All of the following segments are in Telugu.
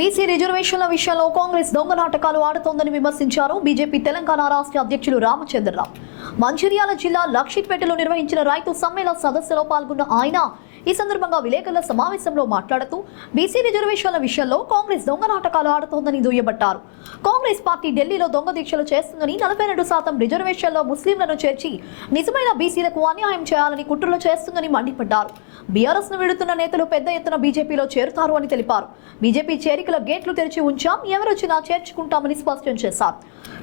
బీసీ రిజర్వేషన్ల విషయంలో కాంగ్రెస్ దొంగ నాటకాలు ఆడుతోందని విమర్శించారు బీజేపీ తెలంగాణ రాష్ట్ర అధ్యక్షులు రామచంద్రరావు. మంచిర్యాల జిల్లా లక్షిట్పేటలో నిర్వహించిన రైతు సమ్మేళన సదస్సులో పాల్గొన్న ఆయన ఈ సందర్భంగా విలేకరుల సమావేశంలో మాట్లాడుతూ బీసీ రిజర్వేషన్ల విషయంలో కాంగ్రెస్ దొంగ నాటకాలు ఆడుతోందని దుయ్యబట్టారు. కాంగ్రెస్ పార్టీ ఢిల్లీలో దొంగ దీక్షలు చేస్తుందని 42% రిజర్వేషన్లో ముస్లింలను చేర్చి నిజమైన బీసీలకు అన్యాయం చేయాలని కుట్రలు చేస్తుందని మండిపడ్డారు. బీఆర్ఎస్ ను విడుతున్న నేతలు పెద్ద ఎత్తున బీజేపీలో చేరుతారు అని తెలిపారు. బీజేపీ చేరికల గేట్లు తెరిచి ఉంచాం, ఎవరొచ్చినా చేర్చుకుంటామని స్పష్టం చేశారు.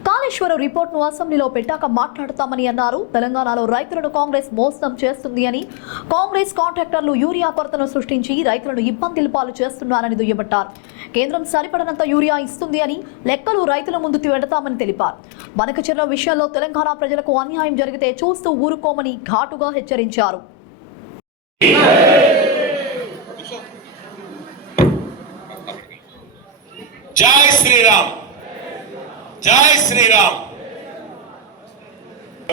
కాళేశ్వరం రిపోర్ట్ను అసెంబ్లీలో పెట్టాక మాట్లాడతామని అన్నారు. తెలంగాణలో రైతులను కాంగ్రెస్ మోసం చేస్తుంది అని, కాంగ్రెస్ కాంట్రాక్టర్లు యూరియా కొరతను సృష్టించి రైతులను ఇబ్బందుల పాలు చేస్తున్నారని దుయ్యబట్టారు. కేంద్రం సరిపడనంత యూరియా ఇస్తుంది అని లెక్కలు రైతుల ముందు పెడతామని తెలిపారు. బనకచెర్ల విషయంలో తెలంగాణ ప్రజలకు అన్యాయం జరిగితే చూస్తూ ఊరుకోమని ఘాటుగా హెచ్చరించారు. జై శ్రీరామ్, జై శ్రీరామ్.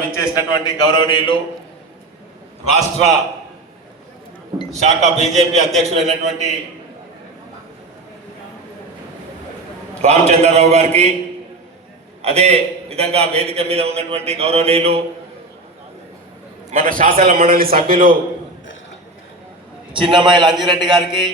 ఇచ్చేసినటువంటి గౌరవనీయులు రాష్ట్ర శాఖ బీజేపీ అధ్యక్షులైనటువంటి రామచంద్రరావు గారికి, అదే విధంగా వేదిక మీద ఉన్నటువంటి గౌరవనీయులు మన శాసన మండలి సభ్యులు చిన్నమాయిల అంజిరెడ్డి గారికి,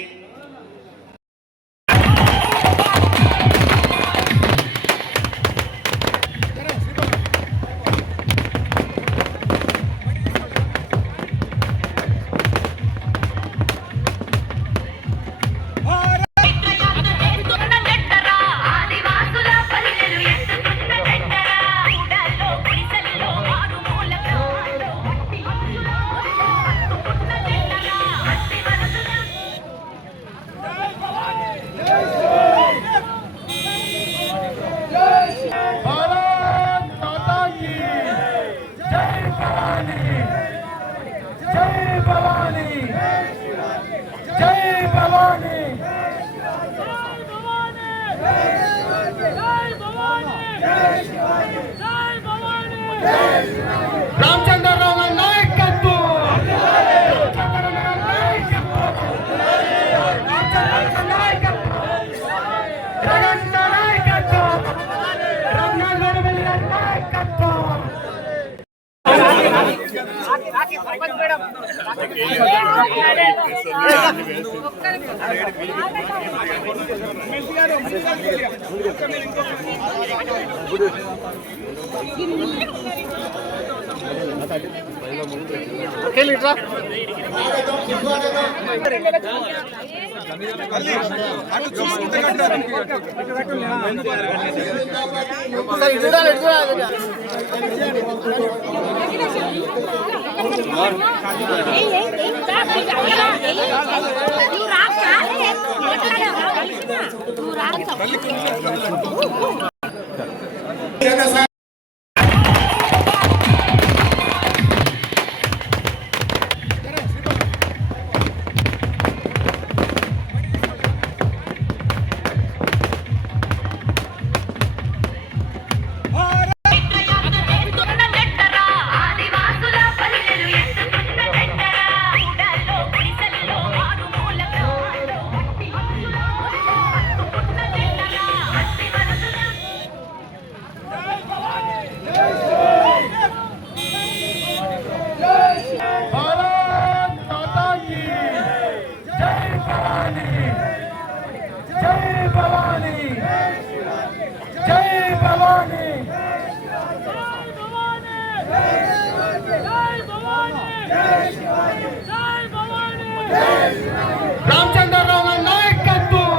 రామచంద్రరావు గారి నాయకత్వం,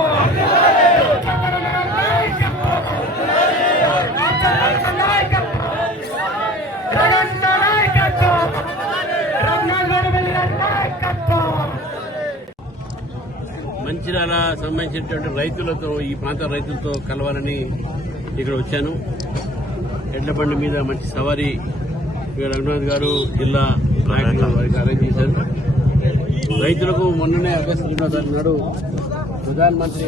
రామచంద్రరావు గారి నాయకత్వం, మంచిర్యాల సంబంధించినటువంటి రైతులతో, ఈ ప్రాంత రైతులతో కలవాలని ఇక్కడ వచ్చాను. ఎడ్ల బండి మీద మంచి సవారీ రఘునాథ్ గారు జిల్లా నాయకులు వారికి అరేంజ్ చేశారు. రైతులకు మొన్ననే ఆగస్టు 2వ తారీఖు నాడు ప్రధానమంత్రి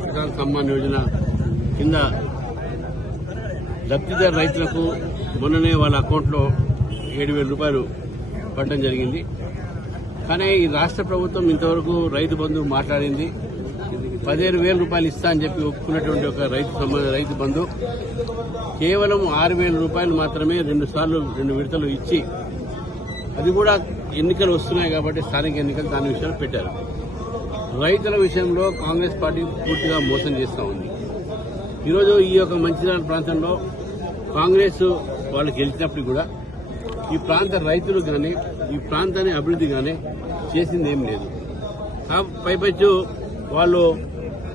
కిసాన్ సమ్మాన్ యోజన కింద లబ్ధిదారు రైతులకు మొన్ననే వాళ్ళ అకౌంట్లో 7,000 రూపాయలు పడడం జరిగింది. కానీ ఈ రాష్ట్ర ప్రభుత్వం ఇంతవరకు రైతు బంధు మాట్లాడింది, 15,000 రూపాయలు ఇస్తా అని చెప్పి ఒప్పుకున్నటువంటి ఒక రైతు బంధు కేవలం 6,000 రూపాయలు మాత్రమే 2 సార్లు 2 విడతలు ఇచ్చి, అది కూడా ఎన్నికలు వస్తున్నాయి కాబట్టి స్థానిక ఎన్నికలు దాని విషయాలు పెట్టారు. రైతుల విషయంలో కాంగ్రెస్ పార్టీ పూర్తిగా మోసం చేస్తూ ఉంది. ఈరోజు ఈ యొక్క మంచిర్యాల ప్రాంతంలో కాంగ్రెస్ వాళ్ళు గెలిచినప్పుడు కూడా ఈ ప్రాంత రైతులు కానీ ఈ ప్రాంతాన్ని అభివృద్ధి కానీ చేసింది ఏం లేదు. పైపచ్చు వాళ్ళు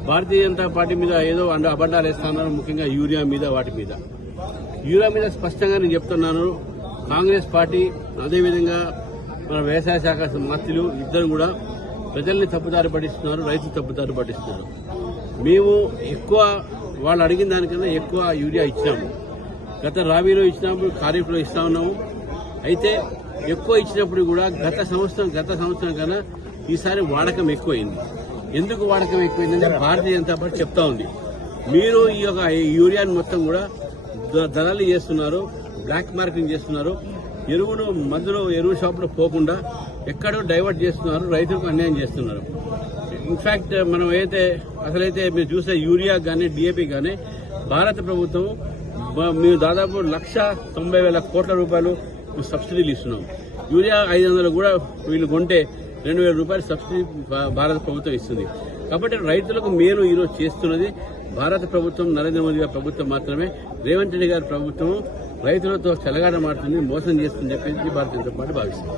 భారతీయ జనతా పార్టీ మీద ఏదో అబద్దాలు వేస్తున్నారు, ముఖ్యంగా యూరియా మీద వాటి మీద. యూరియా మీద స్పష్టంగా నేను చెప్తున్నాను, కాంగ్రెస్ పార్టీ అదేవిధంగా మన వ్యవసాయ శాఖ మంత్రులు ఇద్దరు కూడా ప్రజల్ని తప్పుదారి పట్టిస్తున్నారు, రైతులు తప్పుదారి పట్టిస్తున్నారు. మేము ఎక్కువ వాళ్ళు అడిగిన దానికన్నా ఎక్కువ యూరియా ఇచ్చినాము. గత రాబీలో ఇచ్చినప్పుడు ఖరీఫ్లో ఇస్తా ఉన్నాము. అయితే ఎక్కువ ఇచ్చినప్పుడు కూడా గత సంవత్సరం కన్నా ఈసారి వాడకం ఎక్కువైంది. ఎందుకు వాడకం ఎక్కువైందంటే భారతీయ జనతా పార్టీ చెప్తా ఉంది, మీరు ఈ యొక్క యూరియాని మొత్తం కూడా దళాలు చేస్తున్నారు, బ్లాక్ మార్కెటింగ్ చేస్తున్నారు, ఎరువును మందులు ఎరువు షాపులో పోకుండా ఎక్కడో డైవర్ట్ చేస్తున్నారు, రైతులకు అన్యాయం చేస్తున్నారు. ఇన్ఫాక్ట్ మనం అసలైతే మీరు చూసే యూరియా కానీ డిఏపి కానీ భారత ప్రభుత్వం మేము దాదాపు 1,90,000 కోట్ల రూపాయలు సబ్సిడీలు ఇస్తున్నాం. యూరియా 500 కూడా వీళ్ళు కొంటే 2,000 రూపాయలు సబ్సిడీ భారత ప్రభుత్వం ఇస్తుంది. కాబట్టి రైతులకు మేలు ఈరోజు చేస్తున్నది భారత ప్రభుత్వం, నరేంద్ర మోదీ గారి ప్రభుత్వం మాత్రమే. రేవంత్ రెడ్డి గారి ప్రభుత్వం రైతులతో చెలగాటమాడుతుంది, మోసం చేస్తుందని చెప్పేసి భారతీయ జనతా పార్టీ భావిస్తుంది.